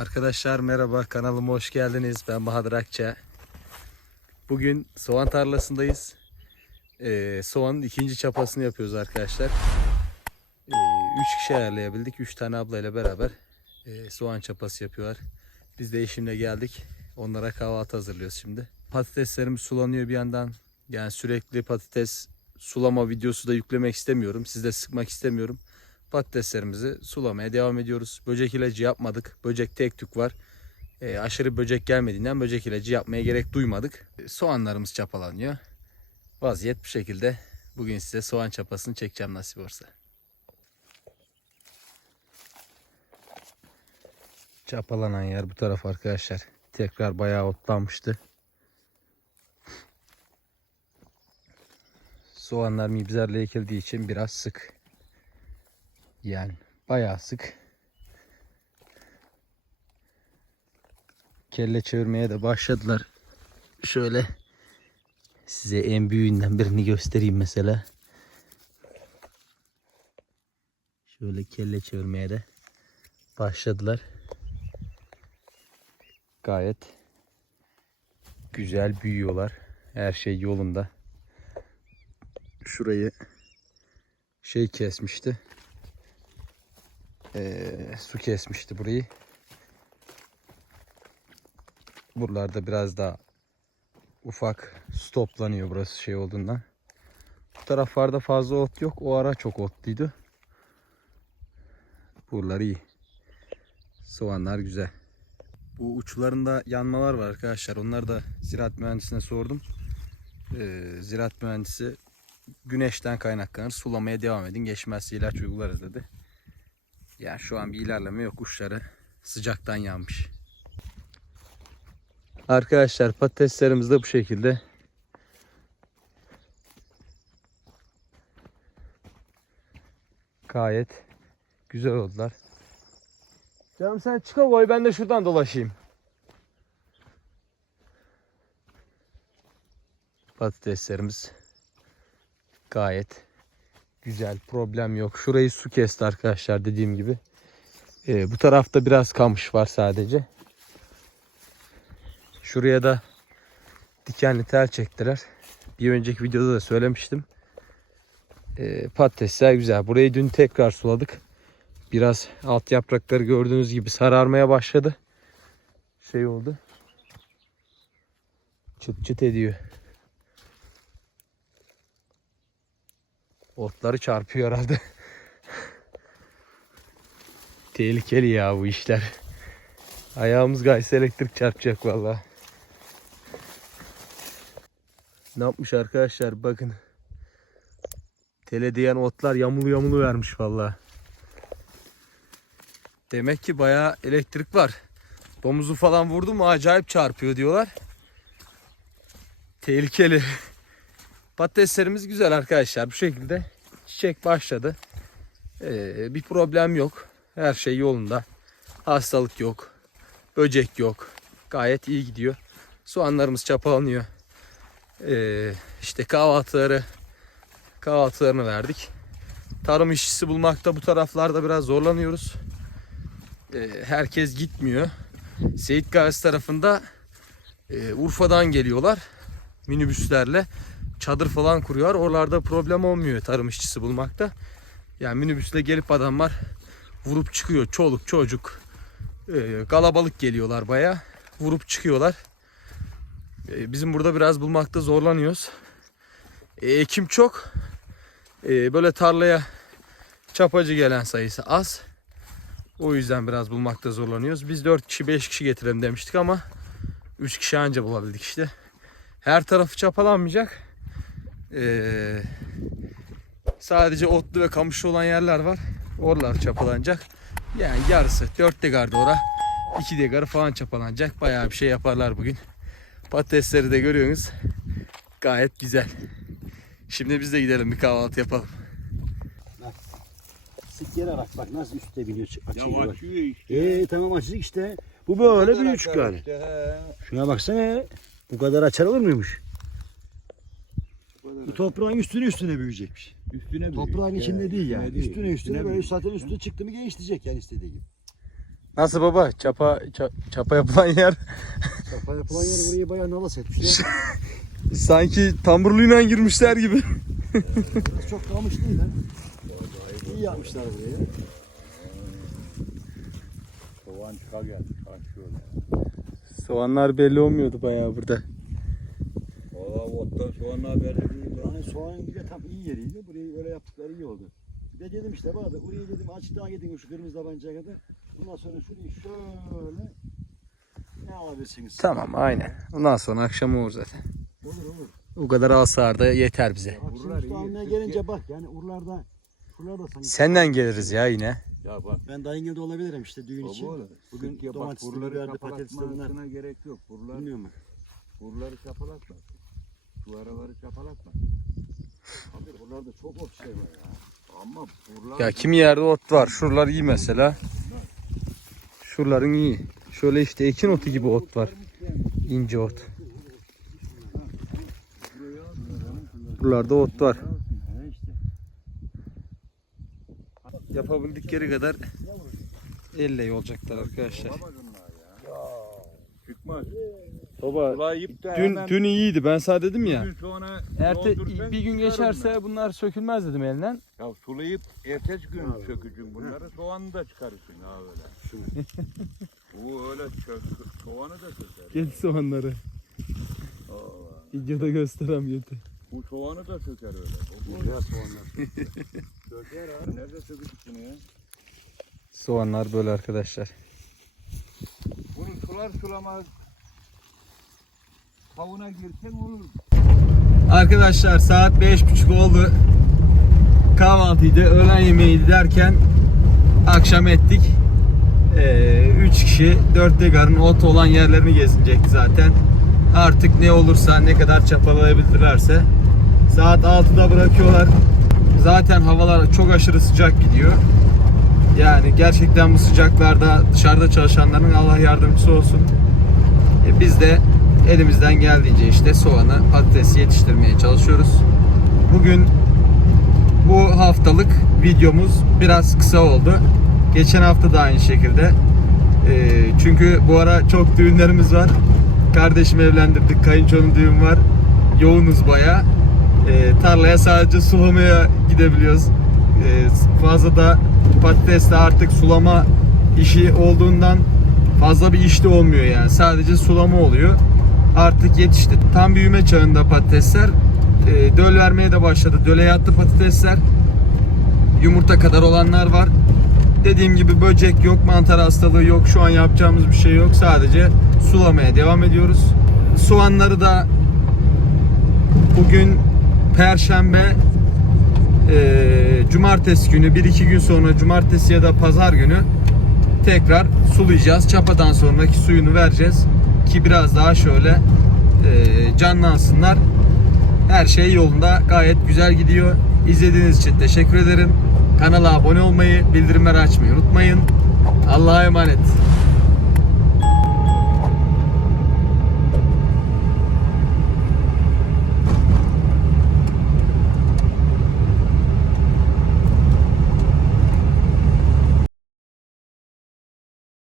Arkadaşlar merhaba kanalıma hoş geldiniz. Ben Bahadır Akça. Bugün soğan tarlasındayız. Ee, soğanın ikinci çapasını yapıyoruz arkadaşlar. Ee, üç kişi ayarlayabildik. Üç tane ablayla beraber e, soğan çapası yapıyorlar. Biz de eşimle geldik. Onlara kahvaltı hazırlıyoruz şimdi. Patateslerimiz sulanıyor bir yandan. Yani sürekli patates sulama videosu da yüklemek istemiyorum. Sizde sıkmak istemiyorum patateslerimizi sulamaya devam ediyoruz. Böcek ilacı yapmadık. Böcek tek tük var. E, aşırı böcek gelmediğinden böcek ilacı yapmaya gerek duymadık. E, soğanlarımız çapalanıyor. Vaziyet bu şekilde. Bugün size soğan çapasını çekeceğim nasip olursa. Çapalanan yer bu taraf arkadaşlar. Tekrar bayağı otlanmıştı. Soğanlar mibzerle ekildiği için biraz sık. Yani bayağı sık. Kelle çevirmeye de başladılar. Şöyle size en büyüğünden birini göstereyim mesela. Şöyle kelle çevirmeye de başladılar. Gayet güzel büyüyorlar. Her şey yolunda. Şurayı şey kesmişti. Ee, su kesmişti burayı. Buralarda biraz daha ufak su toplanıyor burası şey olduğundan. Bu taraflarda fazla ot yok. O ara çok otluydu. Buralar iyi. Soğanlar güzel. Bu uçlarında yanmalar var arkadaşlar. Onları da ziraat mühendisine sordum. Ee, ziraat mühendisi güneşten kaynaklanır. Sulamaya devam edin. Geçmezse ilaç uygularız dedi. Yani şu an bir ilerleme yok. Uçları sıcaktan yanmış. Arkadaşlar patateslerimiz de bu şekilde. Gayet güzel oldular. Canım sen çıka koy ben de şuradan dolaşayım. Patateslerimiz gayet güzel problem yok. Şurayı su kesti arkadaşlar dediğim gibi. Ee, bu tarafta biraz kamış var sadece. Şuraya da dikenli tel çektiler. Bir önceki videoda da söylemiştim. Ee, patatesler güzel. Burayı dün tekrar suladık. Biraz alt yaprakları gördüğünüz gibi sararmaya başladı. Şey oldu. Çıt çıt ediyor. Otları çarpıyor herhalde. Tehlikeli ya bu işler. Ayağımız gayse elektrik çarpacak vallahi. Ne yapmış arkadaşlar bakın. Tele diyen otlar yamulu yamulu vermiş vallahi. Demek ki bayağı elektrik var. Domuzu falan vurdu mu acayip çarpıyor diyorlar. Tehlikeli. Patateslerimiz güzel arkadaşlar. Bu şekilde çiçek başladı. Ee, bir problem yok. Her şey yolunda. Hastalık yok. Böcek yok. Gayet iyi gidiyor. Soğanlarımız çapalanıyor. Ee, işte kahvaltıları kahvaltılarını verdik. Tarım işçisi bulmakta bu taraflarda biraz zorlanıyoruz. Ee, herkes gitmiyor. Seyit Gazi tarafında e, Urfa'dan geliyorlar minibüslerle çadır falan kuruyor. Oralarda problem olmuyor tarım işçisi bulmakta. Yani minibüsle gelip adamlar vurup çıkıyor. Çoluk çocuk e, kalabalık geliyorlar baya. Vurup çıkıyorlar. E, bizim burada biraz bulmakta zorlanıyoruz. E, ekim çok. E, böyle tarlaya çapacı gelen sayısı az. O yüzden biraz bulmakta zorlanıyoruz. Biz 4 kişi 5 kişi getirelim demiştik ama 3 kişi anca bulabildik işte. Her tarafı çapalanmayacak. Ee, sadece otlu ve kamışlı olan yerler var. Oralar çapalanacak. Yani yarısı 4 degarda ora. 2 degarı falan çapalanacak. Bayağı bir şey yaparlar bugün. Patatesleri de görüyorsunuz. Gayet güzel. Şimdi biz de gidelim bir kahvaltı yapalım. Sık yere bak bak nasıl üstte biniyor. Açıyor Ya bak. açıyor işte. Ee tamam açtık işte. Bu böyle bir küçük hali. Şuna baksana. Bu kadar açar olur muymuş? Bu toprağın üstüne üstüne büyüyecekmiş. Üstüne büyük. Toprağın içinde değil yani. üstüne değil. Üstüne üstüne Üstüne böyle zaten üstüne çıktı mı genişleyecek yani istediği gibi. Nasıl baba? Çapa ça- çapa yapılan yer Kafa yapılan yeri burayı bayağı nalas etmişler. sanki tamburluyla girmişler gibi. Burası çok kalmış değil lan. İyi yapmışlar burayı. Soğan çıka geldi. Kaçıyor. Soğanlar belli olmuyordu bayağı burada. Ottan soğanlar ya. Yani soğanın bir de tam iyi yeriydi. Burayı böyle yaptıkları iyi oldu. Bir de dedim işte bana da orayı dedim açıktan gidin şu kırmızı tabancaya kadar. Bundan sonra şurayı şöyle ne alabilirsiniz? Tamam aynen. Ondan sonra akşam olur zaten. Olur olur. O kadar alsarda yeter bize. Akşam iyi. almaya gelince bak yani urlarda şuralarda sanki. Senden geliriz ya yine. Ya bak. Ben dayın gibi de olabilirim işte düğün için. Baba, Bugün domatesli, biberli, patatesli bunlar. gerek yok. Buralar, Bilmiyorum ben. buraları çapalatma. Şu araları çapalatma. Abi buralarda çok ot şey var ya. Ama buralar... Ya kimi yerde ot var. Şuralar iyi mesela. Şuraların iyi. Şöyle işte ekin otu gibi ot var. İnce ot. Buralarda ot var. Yapabildikleri kadar elle olacaklar arkadaşlar. Çıkmaz. Baba dün dün iyiydi. Ben sana dedim ya. Erte, bir gün geçerse bunlar sökülmez dedim elinden. Ya sulayıp ertesi gün Abi. sökücün bunları soğanı da çıkarırsın ha öyle. Bu öyle çök, soğanı da söker. Gel soğanları. Aa, Videoda gösterem. Bu soğanı da söker öyle. O bu Güzel soğanlar. söker ha. Nerede sökeceksin ya? Soğanlar böyle arkadaşlar. Bunu sular sulamaz. Kavuna girsen olur. Arkadaşlar saat 5.30 oldu. Kahvaltıydı, öğlen yemeğiydi derken akşam ettik. 3 kişi 4 degarın ot olan yerlerini gezinecekti zaten. Artık ne olursa ne kadar çapalayabilirlerse. Saat 6'da bırakıyorlar. Zaten havalar çok aşırı sıcak gidiyor. Yani gerçekten bu sıcaklarda dışarıda çalışanların Allah yardımcısı olsun. E, biz de elimizden geldiğince işte soğanı, patatesi yetiştirmeye çalışıyoruz. Bugün bu haftalık videomuz biraz kısa oldu. Geçen hafta da aynı şekilde. E, çünkü bu ara çok düğünlerimiz var. Kardeşimi evlendirdik, kayınçonun düğün var. Yoğunuz baya. tarlaya sadece sulamaya gidebiliyoruz. E, fazla da patatesle artık sulama işi olduğundan fazla bir iş de olmuyor yani. Sadece sulama oluyor. Artık yetişti. Tam büyüme çağında patatesler. E, döl vermeye de başladı. Döle yattı patatesler. Yumurta kadar olanlar var. Dediğim gibi böcek yok, mantar hastalığı yok. Şu an yapacağımız bir şey yok. Sadece sulamaya devam ediyoruz. Soğanları da bugün Perşembe e, Cumartesi günü 1-2 gün sonra Cumartesi ya da Pazar günü tekrar sulayacağız. Çapadan sonraki suyunu vereceğiz ki biraz daha şöyle e, canlansınlar. Her şey yolunda gayet güzel gidiyor. İzlediğiniz için teşekkür ederim. Kanala abone olmayı, bildirimleri açmayı unutmayın. Allah'a emanet.